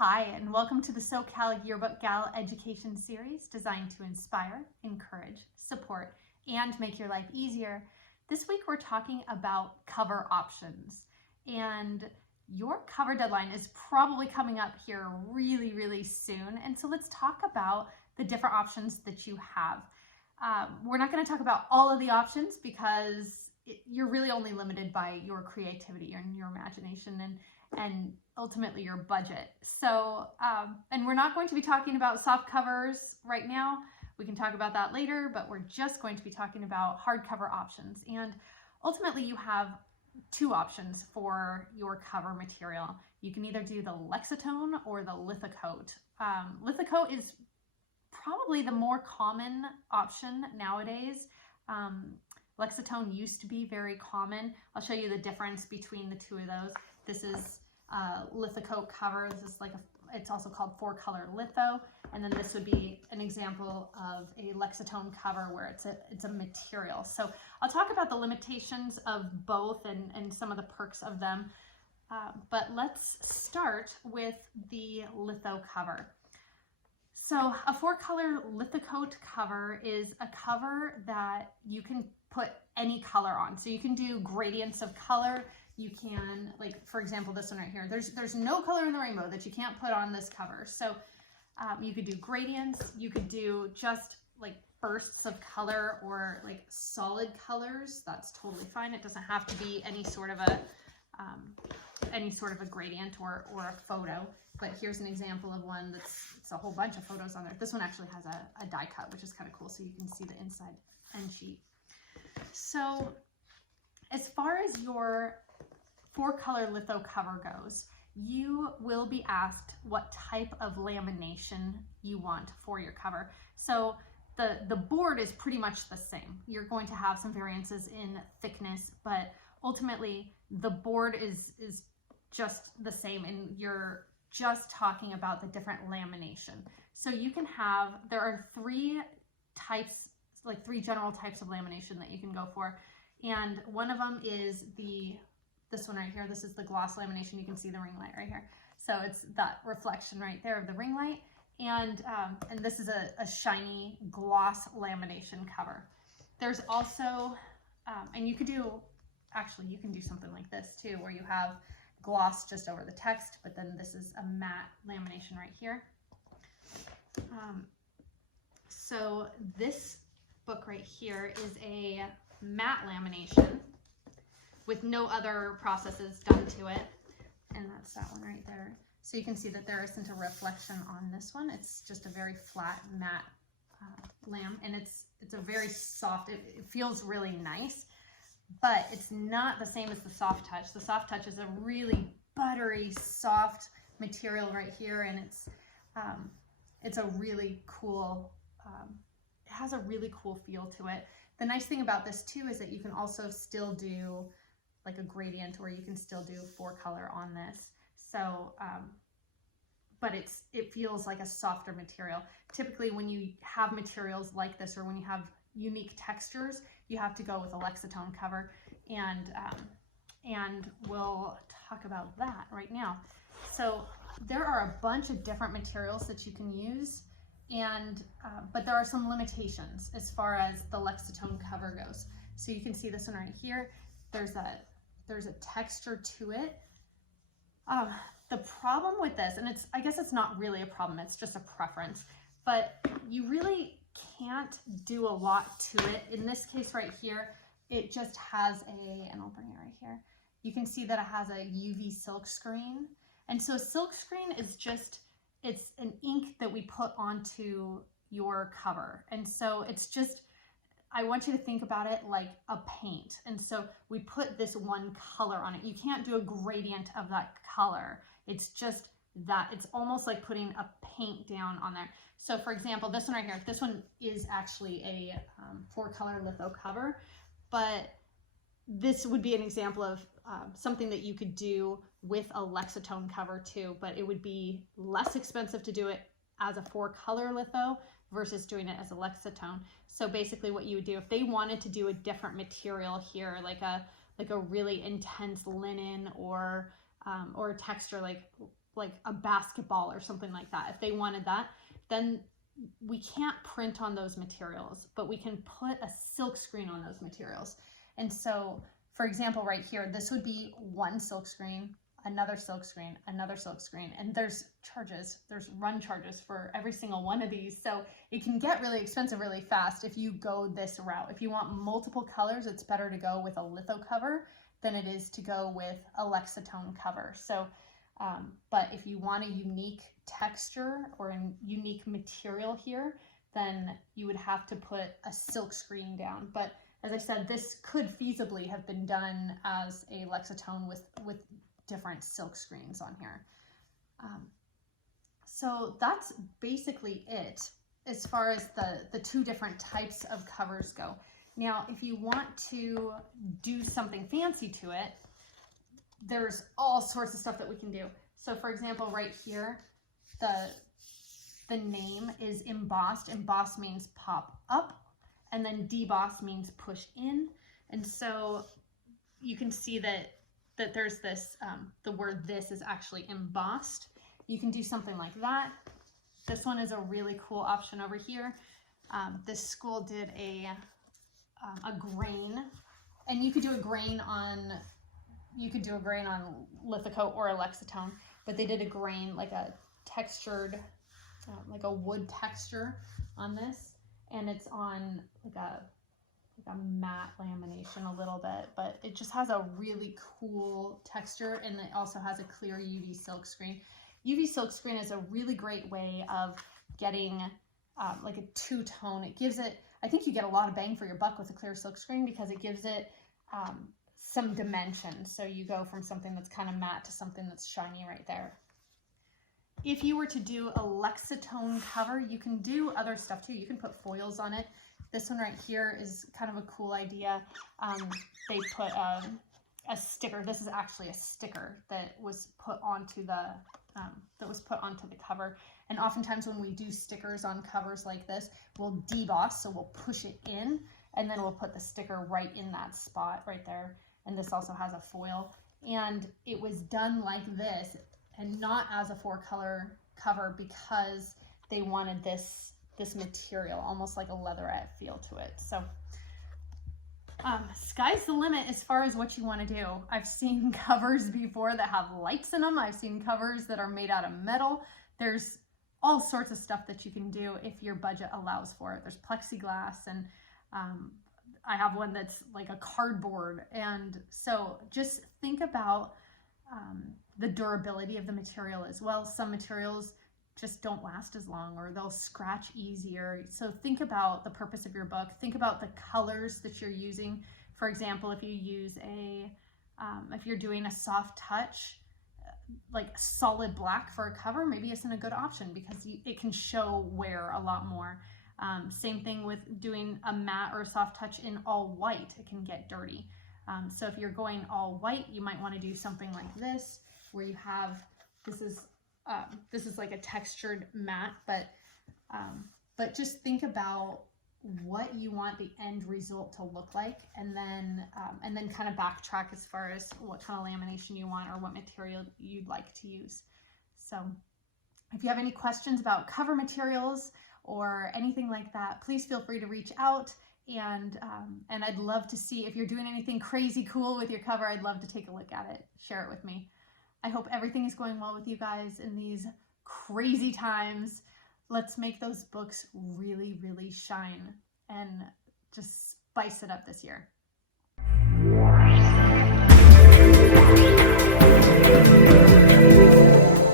Hi, and welcome to the SoCal Yearbook Gal Education Series designed to inspire, encourage, support, and make your life easier. This week we're talking about cover options, and your cover deadline is probably coming up here really soon. And so let's talk about the different options that you have. We're not going to talk about all of the options because you're really only limited by your creativity and your imagination and ultimately your budget. So, and we're not going to be talking about soft covers right now. We can talk about that later, but we're just going to be talking about hardcover options. And ultimately you have two options for your cover material. You can either do the Lexitone or the Litho. Litho is probably the more common option nowadays. Lexitone used to be very common. I'll show you the difference between the two of those. This is Litho cover. This is it's also called 4-color litho. And then this would be an example of a Lexitone cover where it's a material. So I'll talk about the limitations of both and some of the perks of them. But let's start with the Litho cover. So a 4-color Litho cover is a cover that you can put any color on. So you can do gradients of color. You can, like for example, this one right here, there's no color in the rainbow that you can't put on this cover. So you could do gradients, you could do just like bursts of color or like solid colors. That's totally fine. It doesn't have to be any sort of a gradient or a photo. But here's an example of one it's a whole bunch of photos on there. This one actually has a die cut, which is kind of cool, so you can see the inside end sheet. So as far as your 4-color litho cover goes, you will be asked what type of lamination you want for your cover. So the board is pretty much the same. You're going to have some variances in thickness, but ultimately the board is just the same, and you're just talking about the different lamination. So you can have, there are three types, like 3 general types of lamination that you can go for. And one of them is this one right here. This is the gloss lamination. You can see the ring light right here. So it's that reflection right there of the ring light. And this is a shiny gloss lamination cover. There's also, and you could do, actually you can do something like this too, where you have gloss just over the text, but then this is a matte lamination right here. So this book right here is a matte lamination with no other processes done to it, and that's that one right there. So you can see that there isn't a reflection on this one. It's just a very flat matte lam, and it's a very soft, it feels really nice, but it's not the same as the soft touch. The soft touch is a really buttery, soft material right here, and it's a really cool, it has a really cool feel to it. The nice thing about this too is that you can also still do like a gradient, or you can still do 4-color on this. So, but it feels like a softer material. Typically when you have materials like this, or when you have unique textures, you have to go with a Lexitone cover, and we'll talk about that right now. So there are a bunch of different materials that you can use, and but there are some limitations as far as the Lexitone cover goes. So you can see this one right here. There's a texture to it. The problem with this, and I guess it's not really a problem, it's just a preference, but you really can't do a lot to it. In this case right here, it just has and I'll bring it right here. You can see that it has a UV silk screen. And so silk screen is just, it's an ink that we put onto your cover. And so it's just, I want you to think about it like a paint. And so we put this one color on it. You can't do a gradient of that color. It's just that, it's almost like putting a paint down on there. So for example, this one right here, this one is actually a 4-color litho cover, but this would be an example of something that you could do with a Lexitone cover too, but it would be less expensive to do it as a 4-color litho versus doing it as a Lexitone. So basically what you would do if they wanted to do a different material here, like a really intense linen or a texture like like a basketball or something like that, if they wanted that, then we can't print on those materials, but we can put a silk screen on those materials. And so, for example, right here, this would be one silk screen, another silk screen, another silk screen, and there's run charges for every single one of these. So it can get really expensive really fast if you go this route. If you want multiple colors, it's better to go with a litho cover than it is to go with a Lexitone cover. So, but if you want a unique texture or a unique material here, then you would have to put a silk screen down. But as I said, this could feasibly have been done as a Lexitone with different silk screens on here. So that's basically it as far as the two different types of covers go. Now, if you want to do something fancy to it, there's all sorts of stuff that we can do. So for example, right here, the name is embossed. Emboss means pop up, and then deboss means push in. And so you can see that there's this, the word this is actually embossed. You can do something like that. This one is a really cool option over here. This school did a grain, and you could do a grain on Litho or a Lexitone, but they did a grain, like a textured, like a wood texture on this, and it's on like a matte lamination a little bit, but it just has a really cool texture, and it also has a clear UV silk screen. UV silk screen is a really great way of getting like a two-tone. It gives it, I think you get a lot of bang for your buck with a clear silk screen because it gives it some dimension. So you go from something that's kind of matte to something that's shiny right there. If you were to do a Lexitone cover, you can do other stuff too. You can put foils on it. This one right here is kind of a cool idea. They put a sticker. This is actually a sticker that was put onto the cover. And oftentimes when we do stickers on covers like this, we'll deboss, so we'll push it in, and then we'll put the sticker right in that spot right there. And this also has a foil. And it was done like this and not as a 4-color cover because they wanted this material, almost like a leatherette feel to it. So sky's the limit as far as what you want to do. I've seen covers before that have lights in them. I've seen covers that are made out of metal. There's all sorts of stuff that you can do if your budget allows for it. There's plexiglass, and I have one that's like a cardboard. And so just think about the durability of the material as well. Some materials just don't last as long, or they'll scratch easier. So think about the purpose of your book. Think about the colors that you're using. For example, if you use if you're doing a soft touch, like solid black for a cover, maybe isn't a good option because it can show wear a lot more. Same thing with doing a matte or a soft touch in all white. It can get dirty. So if you're going all white, you might want to do something like this, where you have, this is like a textured matte, but just think about what you want the end result to look like, and then kind of backtrack as far as what kind of lamination you want or what material you'd like to use. So if you have any questions about cover materials or anything like that, please feel free to reach out. And I'd love to see if you're doing anything crazy cool with your cover. I'd love to take a look at it. Share it with me. I hope everything is going well with you guys in these crazy times. Let's make those books really, really shine and just spice it up this year.